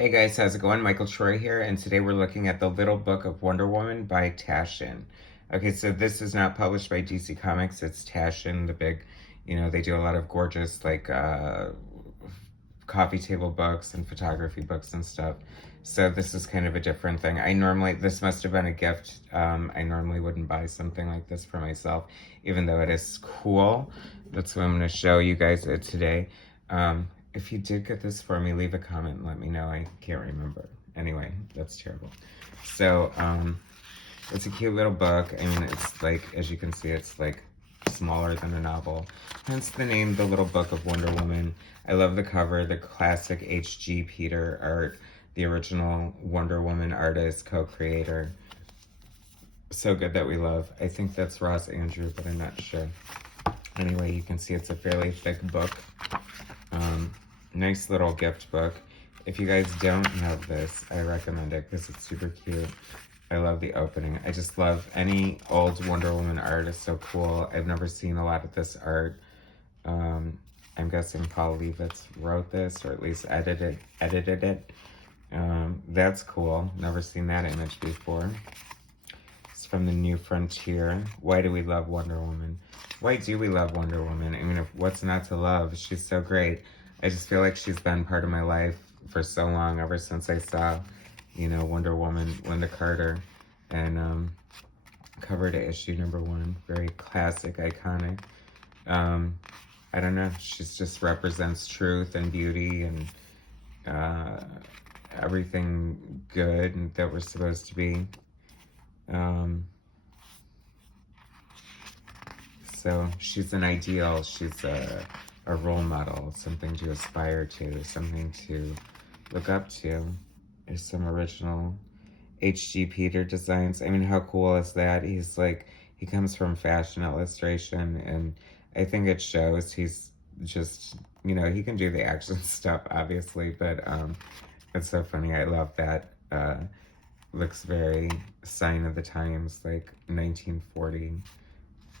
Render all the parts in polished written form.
Hey guys, how's it going? Michael Troy here, and today we're looking at The Little Book of Wonder Woman by Taschen. Okay, so this is not published by DC Comics, it's Taschen, the big, they do a lot of gorgeous, coffee table books and photography books and stuff. So this is kind of a different thing. This must have been a gift. I normally wouldn't buy something like this for myself, even though it is cool. That's what I'm going to show you guys it today. If you did get this for me, leave a comment and let me know. I can't remember. Anyway, that's terrible. So, it's a cute little book. I mean, it's like, as you can see, it's like smaller than a novel. Hence the name, The Little Book of Wonder Woman. I love the cover, the classic H.G. Peter art, the original Wonder Woman artist, co-creator. So good that we love. I think that's Ross Andrew, but I'm not sure. Anyway, you can see it's a fairly thick book. Nice little gift book. If you guys don't have this, I recommend it because it's super cute. I love the opening. I just love any old Wonder Woman art. It's so cool. I've never seen a lot of this art. I'm guessing Paul Levitz wrote this, or at least edited it. That's cool. Never seen that image before. It's from the New Frontier. Why do we love Wonder Woman? Why do we love Wonder Woman? I mean, what's not to love? She's so great. I just feel like she's been part of my life for so long, ever since I saw, Wonder Woman, Linda Carter, and cover to issue #1. Very classic, iconic. I don't know. She just represents truth and beauty and everything good that we're supposed to be. So she's an ideal. She's a role model, something to aspire to, something to look up to. There's some original H.G. Peter designs. I mean, how cool is that? He comes from fashion illustration, and I think it shows. He's just, he can do the action stuff, obviously, but it's so funny. I love that. Looks very sign of the times, like 1940.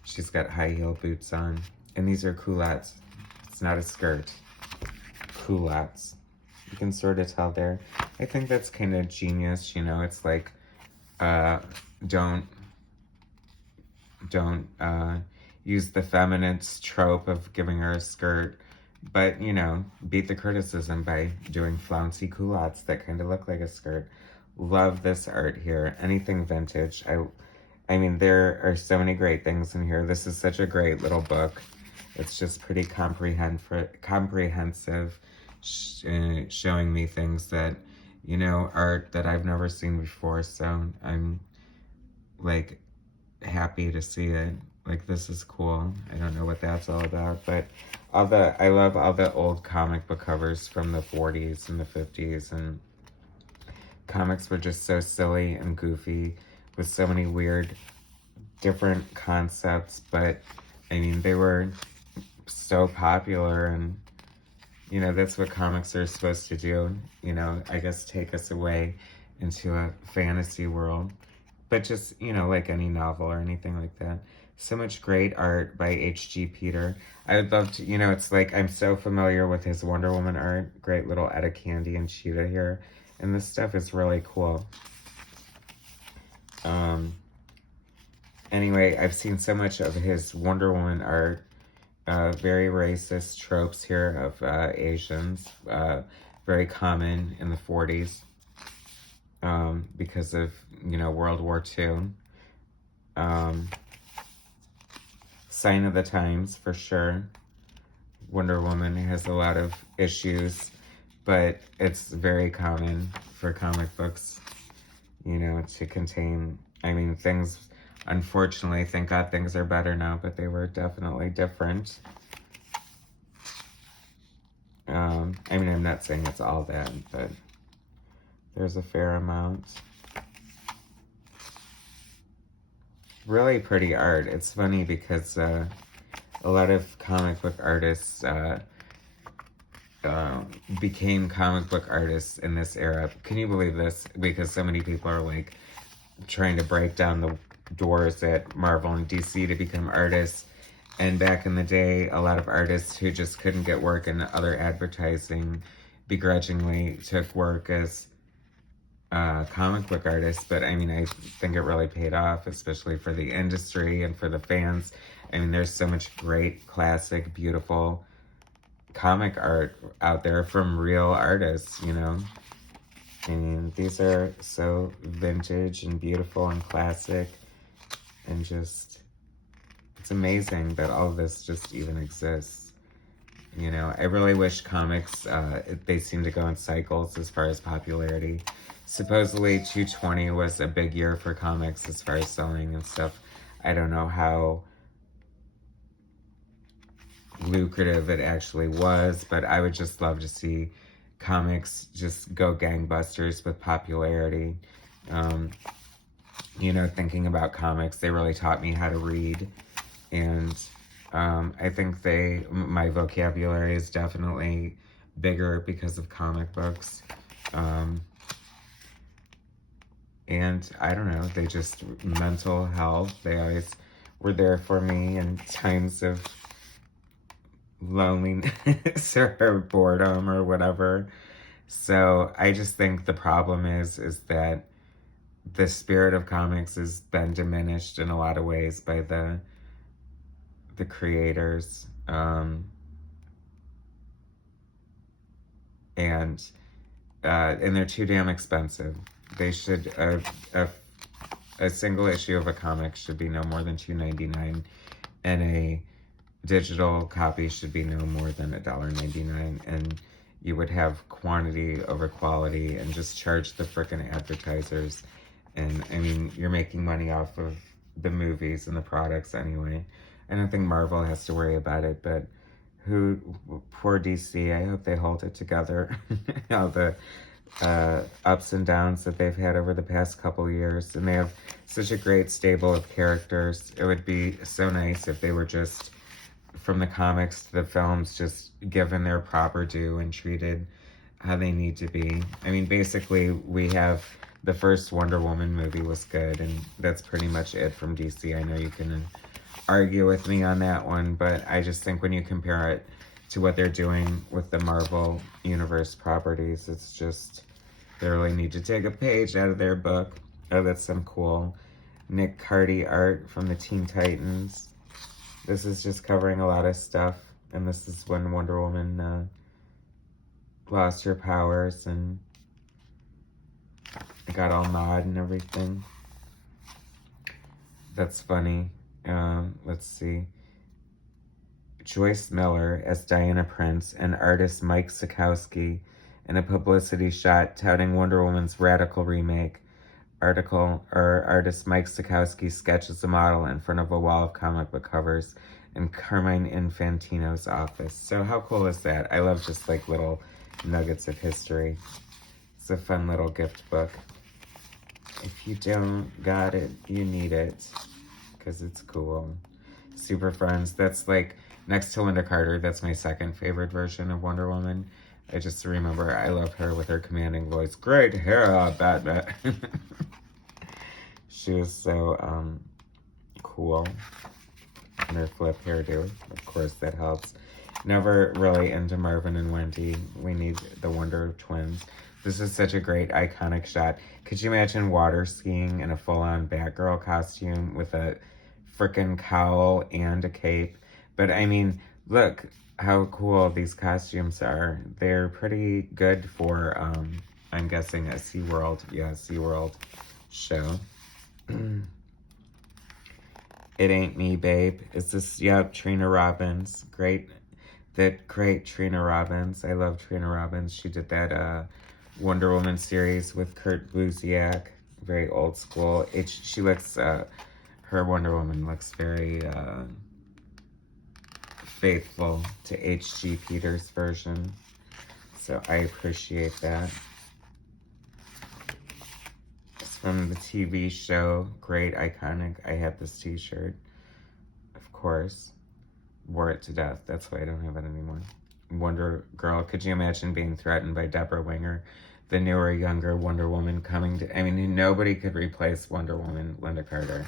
She's got high heel boots on, and these are culottes. It's not a skirt. Culottes. You can sort of tell there. I think that's kind of genius, It's like, don't use the feminist trope of giving her a skirt, but, beat the criticism by doing flouncy culottes that kind of look like a skirt. Love this art here. Anything vintage. I mean, there are so many great things in here. This is such a great little book. It's just pretty comprehensive, showing me things that, art that I've never seen before. So I'm, happy to see it. This is cool. I don't know what that's all about, but I love all the old comic book covers from the 40s and the 50s, and comics were just so silly and goofy with so many weird, different concepts, but I mean, they were so popular, and that's what comics are supposed to do, I guess take us away into a fantasy world, but just, like any novel or anything like that. So much great art by H.G. Peter. I would love to, it's like I'm so familiar with his Wonder Woman art. Great little Etta Candy and Cheetah here, and this stuff is really cool. Anyway, I've seen so much of his Wonder Woman art. Very racist tropes here of Asians. Very common in the 40s because of, World War II. Sign of the times, for sure. Wonder Woman has a lot of issues, but it's very common for comic books, to contain, I mean, things, unfortunately, thank God things are better now, but they were definitely different. I mean, I'm not saying it's all that, but there's a fair amount. Really pretty art. It's funny because a lot of comic book artists became comic book artists in this era. Can you believe this? Because so many people are trying to break down the doors at Marvel and DC to become artists. And back in the day, a lot of artists who just couldn't get work in other advertising begrudgingly took work as a comic book artist, but I mean, I think it really paid off, especially for the industry and for the fans. I mean, there's so much great, classic, beautiful comic art out there from real artists, you know? I mean, these are so vintage and beautiful and classic, and just, it's amazing that all of this just even exists. You know, I really wish comics, they seem to go in cycles as far as popularity. Supposedly 2020 was a big year for comics as far as selling and stuff. I don't know how lucrative it actually was, but I would just love to see comics just go gangbusters with popularity. You know, thinking about comics, they really taught me how to read, and I think my vocabulary is definitely bigger because of comic books. And I don't know, they just, mental health, they always were there for me in times of loneliness or boredom or whatever. So I just think the problem is that the spirit of comics has been diminished in a lot of ways by the creators. And they're too damn expensive. They should, a single issue of a comic should be no more than $2.99, and a digital copy should be no more than $1.99, and you would have quantity over quality and just charge the frickin' advertisers. And I mean, you're making money off of the movies and the products anyway. I don't think Marvel has to worry about it, but poor DC, I hope they hold it together. All the ups and downs that they've had over the past couple years, and they have such a great stable of characters. It would be so nice if they were just, from the comics to the films, just given their proper due and treated how they need to be. I mean, basically, we have the first Wonder Woman movie was good, and that's pretty much it from DC. I know you can argue with me on that one, but I just think when you compare it to what they're doing with the Marvel Universe properties, it's just, they really need to take a page out of their book. Oh, that's some cool Nick Cardy art from the Teen Titans. This is just covering a lot of stuff, and this is when Wonder Woman lost her powers and it got all gnawed and everything. That's funny. Let's see. Joyce Miller as Diana Prince and artist Mike Sikowski in a publicity shot touting Wonder Woman's radical remake. Artist Mike Sikowski sketches a model in front of a wall of comic book covers in Carmine Infantino's office. So how cool is that? I love just like little nuggets of history. It's a fun little gift book. If you don't got it, you need it, because it's cool. Super Friends, that's like, next to Linda Carter, that's my second favorite version of Wonder Woman. I just remember I love her with her commanding voice. Great hair, Batman. She was so cool. And her flip hairdo, of course, that helps. Never really into Marvin and Wendy. We need the Wonder Twins. This is such a great, iconic shot. Could you imagine water skiing in a full-on Batgirl costume with a frickin' cowl and a cape? But I mean, look how cool these costumes are. They're pretty good for, I'm guessing, a SeaWorld show. It Ain't Me, Babe. Is this, yep, Trina Robbins. Great Trina Robbins. I love Trina Robbins. She did that Wonder Woman series with Kurt Busiek. Very old school. She looks, her Wonder Woman looks very faithful to H.G. Peters' version. So I appreciate that. It's from the TV show. Great, iconic. I had this t-shirt. Of course. Wore it to death. That's why I don't have it anymore. Wonder Girl. Could you imagine being threatened by Deborah Winger? The newer, younger Wonder Woman coming to... I mean, nobody could replace Wonder Woman, Linda Carter.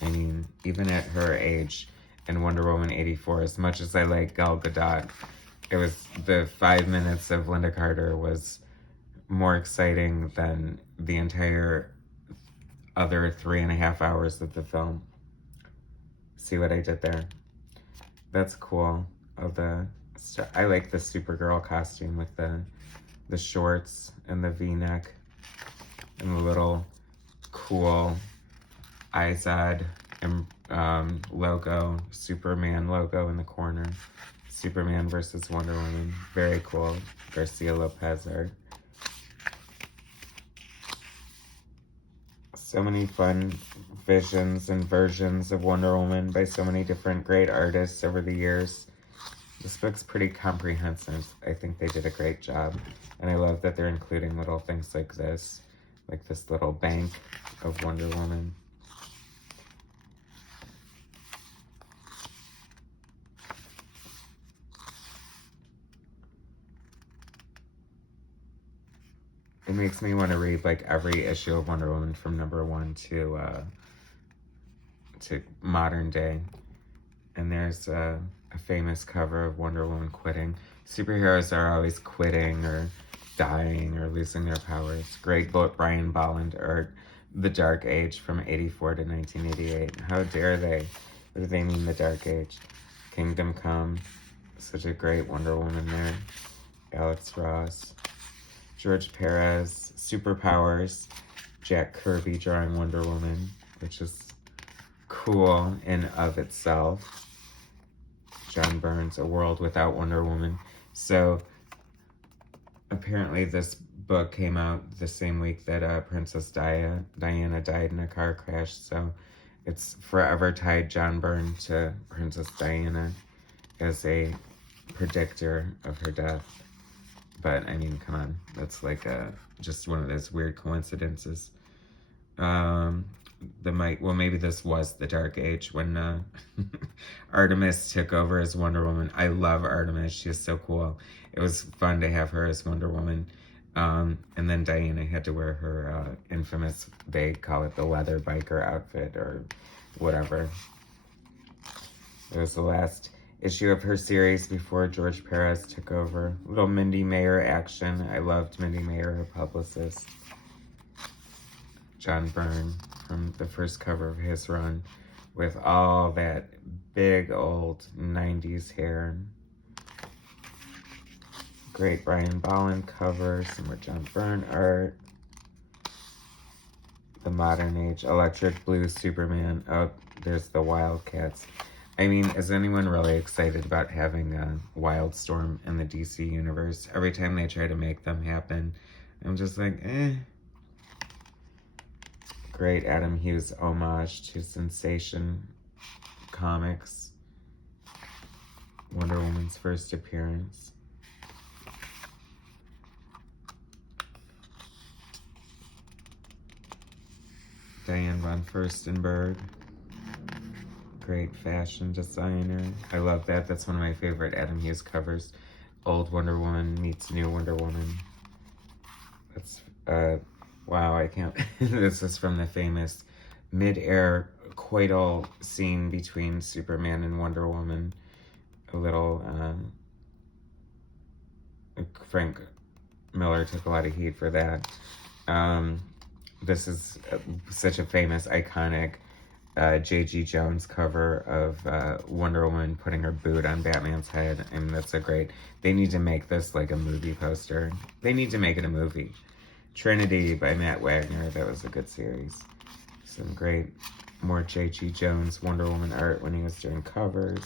I mean, even at her age, in Wonder Woman 84, as much as I like Gal Gadot, it was the 5 minutes of Linda Carter was more exciting than the entire other 3.5 hours of the film. See what I did there? That's cool. I like the Supergirl costume with the shorts and the V-neck and the little cool Izod logo, Superman logo in the corner. Superman versus Wonder Woman. Very cool. Garcia Lopez art. So many fun visions and versions of Wonder Woman by so many different great artists over the years. This book's pretty comprehensive. I think they did a great job. And I love that they're including little things like this little bank of Wonder Woman. It makes me want to read like every issue of Wonder Woman from #1 to modern day. And there's a famous cover of Wonder Woman quitting. Superheroes are always quitting or dying or losing their powers. Great Brian Bolland art. The Dark Age from 84 to 1988. How dare they? What do they mean, the Dark Age? Kingdom Come. Such a great Wonder Woman there. Alex Ross. George Perez. Superpowers. Jack Kirby drawing Wonder Woman, which is cool in of itself. John Byrne's A World Without Wonder Woman. So apparently this book came out the same week that Princess Diana died in a car crash. So it's forever tied John Byrne to Princess Diana as a predictor of her death. But I mean, come on, that's like just one of those weird coincidences. Maybe this was the Dark Age when Artemis took over as Wonder Woman. I love Artemis. She is so cool. It was fun to have her as Wonder Woman. And then Diana had to wear her infamous, they call it the leather biker outfit or whatever. It was the last issue of her series before George Perez took over. Little Mindy Mayer action. I loved Mindy Mayer, her publicist. John Byrne from the first cover of his run with all that big old 90s hair. Great Brian Bolland cover, some more John Byrne art. The modern age, electric blue Superman. Oh, there's the Wildcats. I mean, is anyone really excited about having a Wildstorm in the DC universe? Every time they try to make them happen, I'm just like, eh. Great Adam Hughes homage to Sensation Comics. Wonder Woman's first appearance. Diane von Furstenberg. Great fashion designer. I love that. That's one of my favorite Adam Hughes covers. Old Wonder Woman meets New Wonder Woman. That's, wow, I can't. This is from the famous mid-air coital scene between Superman and Wonder Woman. A little, Frank Miller took a lot of heat for that. This is such a famous, iconic J.G. Jones cover of Wonder Woman putting her boot on Batman's head. And that's so great. They need to make this like a movie poster. They need to make it a movie. Trinity by Matt Wagner. That was a good series. Some great, more J.G. Jones Wonder Woman art when he was doing covers.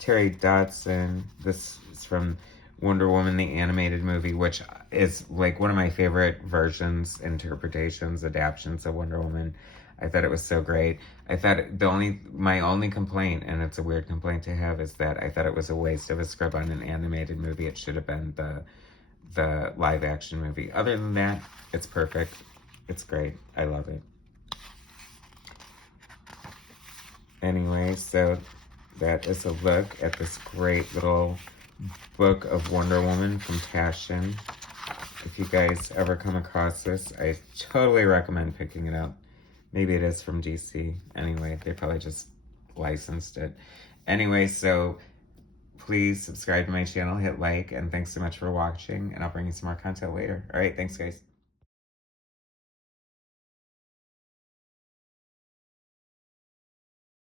Terry Dodson. This is from Wonder Woman, the animated movie, which is like one of my favorite versions, interpretations, adaptions of Wonder Woman. I thought it was so great. I thought my only complaint, and it's a weird complaint to have, is that I thought it was a waste of a script on an animated movie. It should have been the live action movie. Other than that, it's perfect. It's great. I love it. Anyway, so that is a look at this great little book of Wonder Woman from Taschen. If you guys ever come across this, I totally recommend picking it up. Maybe it is from DC. Anyway, they probably just licensed it. Anyway, so please subscribe to my channel, hit like, and thanks so much for watching, and I'll bring you some more content later. All right, thanks, guys.